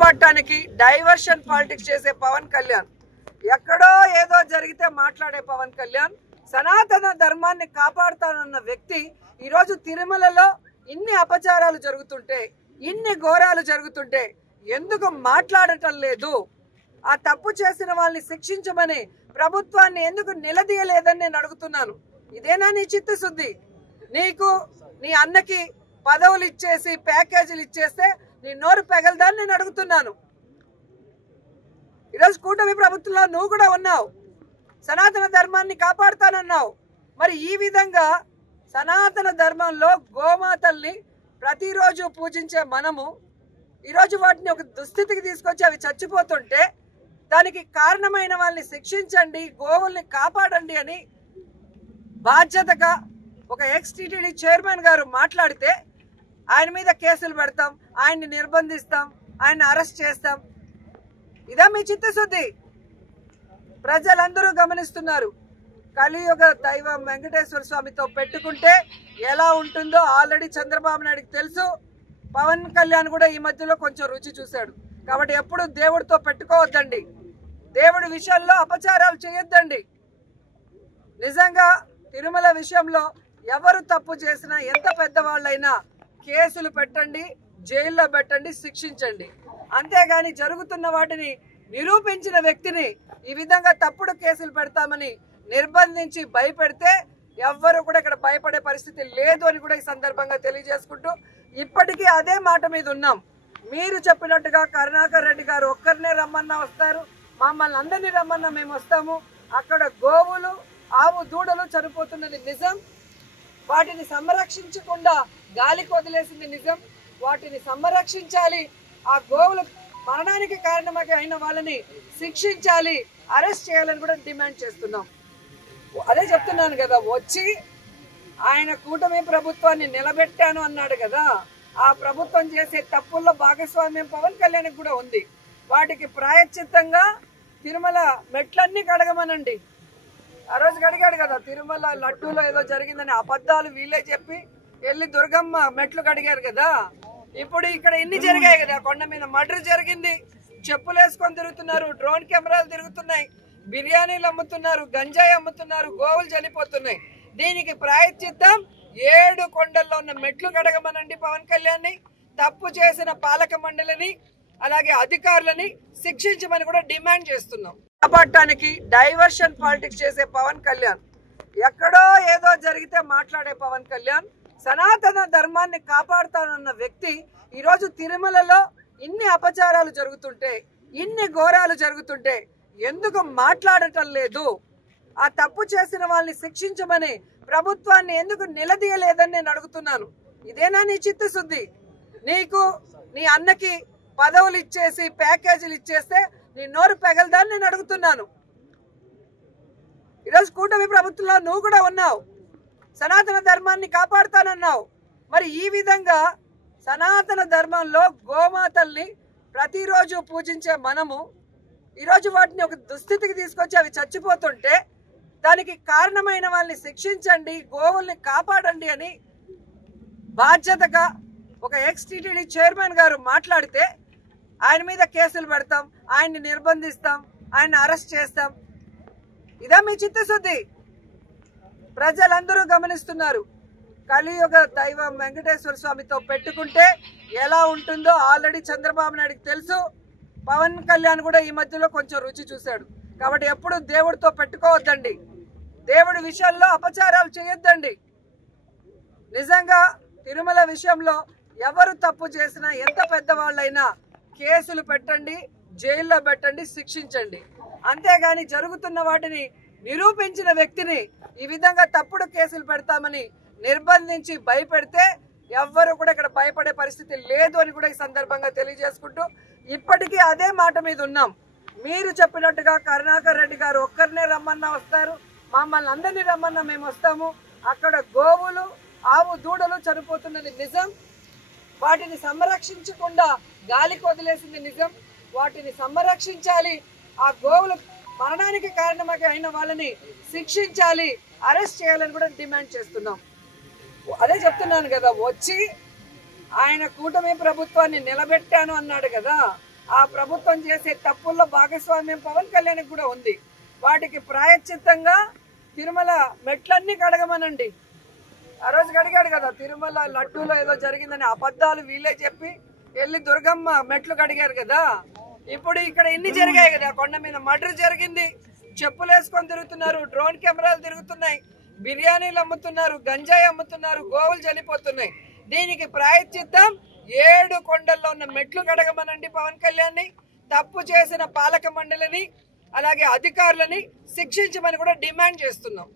కాపాడటానికి diversion politics చేసే పవన్ కళ్యాణ్, ఎక్కడో ఏదో జరిగితే మాట్లాడే పవన్ కళ్యాణ్, సనాతన ధర్మాన్ని కాపాడుతానన్న వ్యక్తి ఈరోజు తిరుమలలో ఇన్ని అపచారాలు జరుగుతుంటే, ఇన్ని ఘోరాలు జరుగుతుంటే ఎందుకు మాట్లాడటం లేదు? ఆ తప్పు చేసిన వాళ్ళని శిక్షించమని ప్రభుత్వాన్ని ఎందుకు నిలదీయలేదని నేను అడుగుతున్నాను. ఇదేనా నీ చిత్తశుద్ధి? నీకు నీ అన్నకి పదవులు ఇచ్చేసి ప్యాకేజీలు ఇచ్చేస్తే నీ నోరు పెగలదని నేను అడుగుతున్నాను. ఈరోజు కూటమి ప్రభుత్వంలో నువ్వు కూడా ఉన్నావు, సనాతన ధర్మాన్ని కాపాడుతానన్నావు. మరి ఈ విధంగా సనాతన ధర్మంలో గోమాతల్ని ప్రతిరోజు పూజించే మనము ఈరోజు వాటిని ఒక దుస్థితికి తీసుకొచ్చి అవి చచ్చిపోతుంటే దానికి కారణమైన వాళ్ళని శిక్షించండి, గోవుల్ని కాపాడండి అని బాధ్యతగా ఒక ఎక్స్-టీటీడీ చైర్మన్ గారు మాట్లాడితే ఆయన మీద కేసులు పెడతాం, ఆయన్ని నిర్బంధిస్తాం, ఆయన్ని అరెస్ట్ చేస్తాం. ఇదా మీ చిత్తశుద్ధి? ప్రజలందరూ గమనిస్తున్నారు. కలియుగ దైవం వెంకటేశ్వర స్వామితో పెట్టుకుంటే ఎలా ఉంటుందో ఆల్రెడీ చంద్రబాబు నాయుడుకి తెలుసు. పవన్ కళ్యాణ్ కూడా ఈ మధ్యలో కొంచెం రుచి చూశాడు. కాబట్టి ఎప్పుడు దేవుడితో పెట్టుకోవద్దండి, దేవుడి విషయంలో అపచారాలు చేయొద్దండి. నిజంగా తిరుమల విషయంలో ఎవరు తప్పు చేసినా, ఎంత పెద్దవాళ్ళైనా కేసులు పెట్టండి, జైల్లో పెట్టండి, శిక్షించండి. అంతేగాని జరుగుతున్న వాటిని నిరూపించిన వ్యక్తిని ఈ విధంగా తప్పుడు కేసులు పెడతామని నిర్బంధించి భయపెడితే ఎవ్వరు కూడా ఇక్కడ భయపడే పరిస్థితి లేదు అని కూడా ఈ సందర్భంగా తెలియజేసుకుంటూ, ఇప్పటికీ అదే మాట మీద ఉన్నాం. మీరు చెప్పినట్టుగా కరుణాకర్ రెడ్డి గారు ఒక్కరినే రమ్మన్నా వస్తారు, మమ్మల్ని అందరినీ రమ్మన్నా మేము వస్తాము. అక్కడ గోవులు, ఆవు దూడలు చనిపోతున్నది నిజం, వాటిని సంరక్షించకుండా గాలికి వదిలేసింది నిజం. వాటిని సంరక్షించాలి, ఆ గోవులు మరణానికి కారణమై అయిన వాళ్ళని శిక్షించాలి, అరెస్ట్ చేయాలని కూడా డిమాండ్ చేస్తున్నాం. అదే చెప్తున్నాను కదా, వచ్చి ఆయన కూటమి ప్రభుత్వాన్ని నిలబెట్టాను అన్నాడు కదా, ఆ ప్రభుత్వం చేసే తప్పుల్లో భాగస్వామ్యం పవన్ కళ్యాణ్కి కూడా ఉంది. వాటికి ప్రాయశ్చిత్తంగా తిరుమల మెట్లన్నీ కడగమనండి. ఆ రోజు కడిగాడు కదా, తిరుమల లడ్డూలో ఏదో జరిగిందని అబద్ధాలు వీళ్ళే చెప్పి వెళ్ళి దుర్గమ్మ మెట్లు కడిగారు కదా. ఇప్పుడు ఇక్కడ ఎన్ని జరిగాయి కదా, కొండ మీద మర్డర్ జరిగింది, చెప్పులు వేసుకొని తిరుగుతున్నారు, డ్రోన్ కెమెరాలు తిరుగుతున్నాయి, బిర్యానీలు అమ్ముతున్నారు, గంజాయి అమ్ముతున్నారు, గోవులు చనిపోతున్నాయి. దీనికి ప్రాయశ్చిత్తం 7 కొండల్లో ఉన్న మెట్లు కడగమనండి పవన్ కళ్యాణ్ని. తప్పు చేసిన పాలక మండలిని అలాగే అధికారులని శిక్షించమని కూడా డిమాండ్ చేస్తున్నాం. కాపాడటానికి డైవర్షన్ పాలిటిక్స్ చేసే పవన్ కళ్యాణ్, ఎక్కడో ఏదో జరిగితే మాట్లాడే పవన్ కళ్యాణ్, సనాతన ధర్మాన్ని కాపాడుతానన్న వ్యక్తి ఈరోజు తిరుమలలో ఇన్ని అపచారాలు జరుగుతుంటే, ఇన్ని ఘోరాలు జరుగుతుంటే ఎందుకు మాట్లాడటం లేదు? ఆ తప్పు చేసిన వాళ్ళని శిక్షించమని ప్రభుత్వాన్ని ఎందుకు నిలదీయలేదని నేను అడుగుతున్నాను. ఇదేనా నీ చిత్తశుద్ధి? నీకు నీ అన్నకి పదవులు ఇచ్చేసి ప్యాకేజీలు ఇచ్చేస్తే నీ నోరు పెగలదని నేను అడుగుతున్నాను. ఈరోజు కూటమి ప్రభుత్వంలో నువ్వు కూడా ఉన్నావు, సనాతన ధర్మాన్ని కాపాడుతానన్నావు. మరి ఈ విధంగా సనాతన ధర్మంలో గోమాతల్ని ప్రతిరోజు పూజించే మనము ఈరోజు వాటిని ఒక దుస్థితికి తీసుకొచ్చి అవి చచ్చిపోతుంటే దానికి కారణమైన వాళ్ళని శిక్షించండి, గోవుల్ని కాపాడండి అని బాధ్యతగా ఒక ఎక్స్-టీటీడీ చైర్మన్ గారు మాట్లాడితే ఆయన మీద కేసులు పెడతాం, ఆయన్ని నిర్బంధిస్తాం, ఆయన్ని అరెస్ట్ చేస్తాం. ఇదా మీ చిత్తశుద్ధి? ప్రజలందరూ గమనిస్తున్నారు. కలియుగ దైవం వెంకటేశ్వర స్వామితో పెట్టుకుంటే ఎలా ఉంటుందో ఆల్రెడీ చంద్రబాబు నాయుడుకి తెలుసు. పవన్ కళ్యాణ్ కూడా ఈ మధ్యలో కొంచెం రుచి చూశాడు. కాబట్టి ఎప్పుడు దేవుడితో పెట్టుకోవద్దండి, దేవుడి విషయంలో అపచారాలు చేయొద్దండి. నిజంగా తిరుమల విషయంలో ఎవరు తప్పు చేసినా, ఎంత పెద్దవాళ్ళైనా కేసులు పెట్టండి, జైల్లో పెట్టండి, శిక్షించండి. అంతేగాని జరుగుతున్న వాటిని నిరూపించిన వ్యక్తిని ఈ విధంగా తప్పుడు కేసులు పెడతామని నిర్బంధించి భయపెడితే ఎవ్వరు కూడా ఇక్కడ భయపడే పరిస్థితి లేదు అని కూడా ఈ సందర్భంగా తెలియజేసుకుంటూ, ఇప్పటికీ అదే మాట మీద ఉన్నాం. మీరు చెప్పినట్టుగా కరుణాకర్ రెడ్డి గారు ఒక్కరినే రమ్మన్నా వస్తారు, మమ్మల్ని అందరినీ రమ్మన్నా మేము వస్తాము. అక్కడ గోవులు, ఆవు దూడలు చనిపోతున్నది నిజం, వాటిని సంరక్షించకుండా గాలికి వదిలేసింది నిజం. వాటిని సంరక్షించాలి, ఆ గోవులు మరణానికి కారణమై అయిన వాళ్ళని శిక్షించాలి, అరెస్ట్ చేయాలని కూడా డిమాండ్ చేస్తున్నాం. అదే చెప్తున్నాను కదా, వచ్చి ఆయన కూటమి ప్రభుత్వాన్ని నిలబెట్టాను అన్నాడు కదా, ఆ ప్రభుత్వం చేసే తప్పుల్లో భాగస్వామ్యం పవన్ కళ్యాణ్కి కూడా ఉంది. వాటికి ప్రాయశ్చిత్తంగా తిరుమల మెట్లన్నీ కడగమనండి. ఆ రోజు కడిగాడు కదా, తిరుమల లడ్డూలో ఏదో జరిగిందని అబద్ధాలు వీళ్ళే చెప్పి వెళ్ళి దుర్గమ్మ మెట్లు కడిగారు కదా. ఇప్పుడు ఇక్కడ ఎన్ని జరిగాయి కదా, కొండ మీద మర్డర్ జరిగింది, చెప్పులు వేసుకొని తిరుగుతున్నారు, డ్రోన్ కెమెరాలు తిరుగుతున్నాయి, బిర్యానీలు అమ్ముతున్నారు, గంజాయి అమ్ముతున్నారు, గోవులు చనిపోతున్నాయి. దీనికి ప్రాయశ్చిత్తం 7 కొండల్లో ఉన్న మెట్లు కడగమనండి పవన్ కళ్యాణ్ని. తప్పు చేసిన పాలక మండలిని అలాగే అధికారులని శిక్షించమని కూడా డిమాండ్ చేస్తున్నాం.